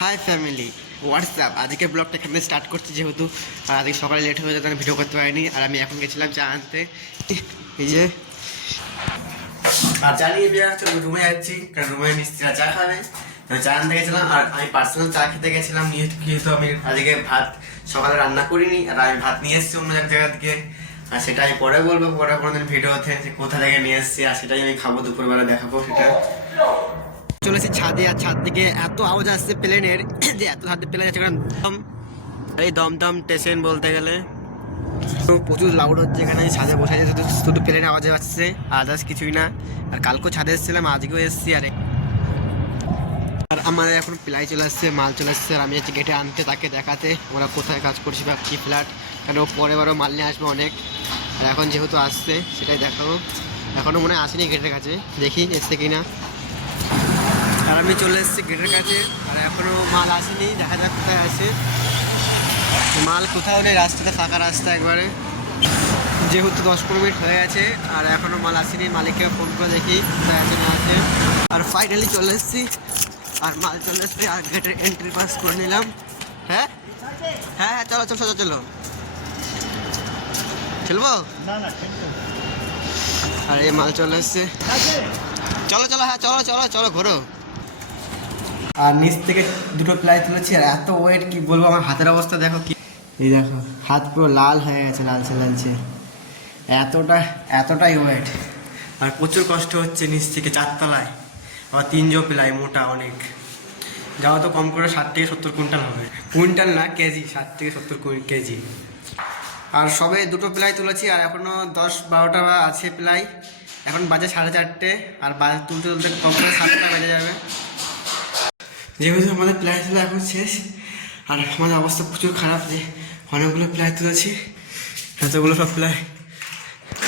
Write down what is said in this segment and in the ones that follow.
High family, WhatsApp. আজকে ব্লগটা এখানে স্টার্ট করছি, যেহেতু আজকে সকালে লেট হয়ে যেতে আমি ভিডিও করতে পারিনি। আর আমি এখন গেছিলাম চা আনতে। এই যে আর চা নিয়ে বের হচ্ছে, রুমে যাচ্ছি, কারণ রুমে মিস্ত্রিরা চা খাবে। আমি চা আনতে গেছিলাম, আর আমি পার্সোনাল চা খেতে গেছিলাম। যেহেতু আমি আজকে ভাত সকালে রান্না করিনি, আর আমি ভাত নিয়ে এসেছি অন্য এক জায়গা থেকে। আর সেটা আমি পরে বলবো, পরে কোনোদিন ভিডিওতে যে কোথা থেকে নিয়ে এসেছি, আর সেটাই আমি খাবো, দুপুরবেলা দেখাবো সেটা। চলেছি ছাদে, আর ছাদ থেকে এত আওয়াজ আসছে প্লেনের, যে এত ছাদে প্লেন আছে, কারণ এই দমদম স্টেশন বলতে গেলে প্রচুর লাউড হচ্ছে এখানে। ছাদে বসে আছে, শুধু শুধু প্লেনের আওয়াজ আসছে, আদার্স কিছুই না। আর কালকেও ছাদে এসেছিলাম, আজকেও এসেছি। আর আমাদের এখন প্লাই চলে আসছে, মাল চলে আসছে। আর আমি যাচ্ছি গেটে আনতে, তাকে দেখাতে ওরা কোথায় কাজ করছে বা কী ফ্ল্যাট, কারণ ও পরেবারও মাল নিয়ে আসবে অনেক। আর এখন যেহেতু আসছে সেটাই দেখাবো। এখনও মনে হয় আসেনি গেটের কাছে, দেখি এসছে কিনা। আর আমি চলে এসেছি গেটের কাছে, আর এখনও মাল আসেনি, দেখা যাক কোথায় আসে। মাল কোথাও নেই, রাস্তাতে ফাঁকা রাস্তা একবারে, যেহেতু 10-15 মিনিট হয়ে গেছে আর এখনও মাল আসেনি। মালিককে ফোন করে দেখি কোথায় আছে না আছে। আর ফাইনালি চলে এসেছি, আর মাল চলে এসছে, আর গেটের এন্ট্রি পাস করে নিলাম। হ্যাঁ হ্যাঁ হ্যাঁ, চলো চলো চলো খেলবো। আর এই মাল চলে এসছে, চলো চলো, হ্যাঁ চলো চলো চলো ঘোরো। আর নিচ থেকে দুটো প্লাই তুলেছি, আর এত ওয়েট কি বলবো, আমার হাতের অবস্থা দেখো কি। এই দেখো হাত পুরো লাল হয়ে গেছে, লালচে লালচে, এতটাই ওয়েট। আর প্রচুর কষ্ট হচ্ছে নিচ থেকে, 4 তলায়, আবার 3 প্লাই, মোটা অনেক। যাওয়া তো কম করে 60 থেকে 70 কুইন্টাল হবে, কুইন্টাল না কেজি, 60 থেকে 70 কেজি। আর সবে দুটো প্লাই তুলেছি, আর এখনও 10-12টা আছে প্লাই। এখন বাজে 4:30, আর তুলতে তুলতে কম করে 7টা বেজে যাবে। যেহেতু আমাদের প্লাই তোলা এখন শেষ, আর আমাদের অবস্থা প্রচুর খারাপ, যে অনেকগুলো প্লাই তুলেছি, এতগুলো সব প্লাই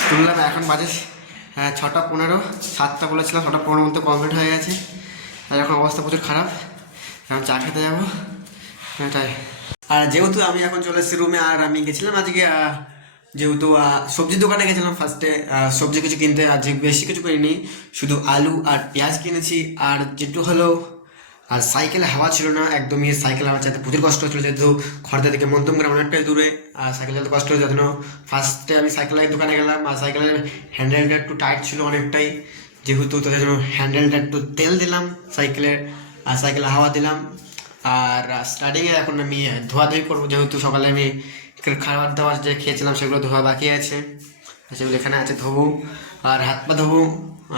তুললাম। এখন বাজে 6:15, 7টা বলেছিলাম, 6:15 মধ্যে কমপ্লিট হয়ে গেছে। আর এখন অবস্থা প্রচুর খারাপ, এখন চা খেতে যাবো এটাই। আর যেহেতু আমি এখন চলে এসেছি রুমে, আর আমি গেছিলাম আজকে যেহেতু সবজির দোকানে গেছিলাম ফার্স্টে সবজি কিছু কিনতে। আজকে বেশি কিছু কিনিনি, শুধু আলু আর পেঁয়াজ কিনেছি, আর যেটু হলো। আর সাইকেলে হাওয়া ছিল না একদমই, সাইকেল হাওয়া চাইতে প্রচুর কষ্ট হচ্ছিলো, যেহেতু খড়দা থেকে মধ্যমগ্রাম অনেকটাই দূরে, আর সাইকেল চালাতে কষ্ট হচ্ছে। জন্য ফার্স্টে আমি সাইকেলের দোকানে গেলাম, আর সাইকেলের হ্যান্ডেলটা একটু টাইট ছিল অনেকটাই, যেহেতু তাদের জন্য হ্যান্ডেলটা একটু তেল দিলাম সাইকেলের, আর সাইকেলে হাওয়া দিলাম। আর স্টার্টিংয়ে এখন আমি ধোয়াধুয়ি করবো, যেহেতু সকালে আমি খাবার দাবার যে খেয়েছিলাম সেগুলো ধোয়া বাকি আছে, সেগুলো এখানে আছে, ধোবো। আর হাত পা ধোবো,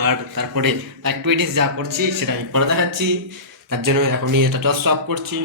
আর তারপরে অ্যাক্টিভিটিস যা করছি সেটা আমি পরে দেখাচ্ছি। তার জন্য এখনই এটা স্টপ করছি।